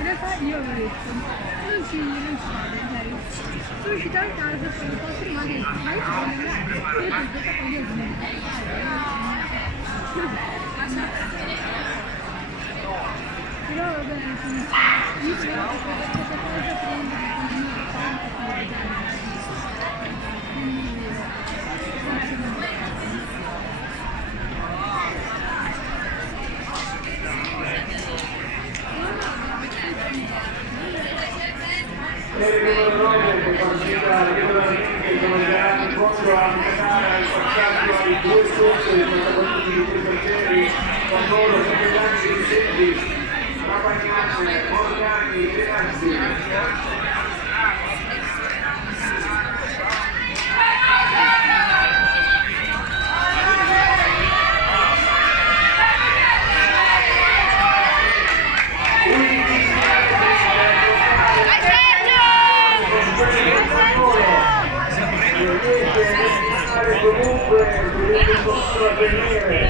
in realtà io avevo detto, non ci vado, dai. Sono uscita a casa, poi un po' prima che vai a andare. Io ho detto, poi io sono però vabbè, io sono questa cosa che partita regolarmente con grande incontro a Catania al passaggio ai due scorse dei protagonisti di questa serie con loro capitani vincenti Ravagnate, Morgani e Anzi. Comunque, il nostro avvenire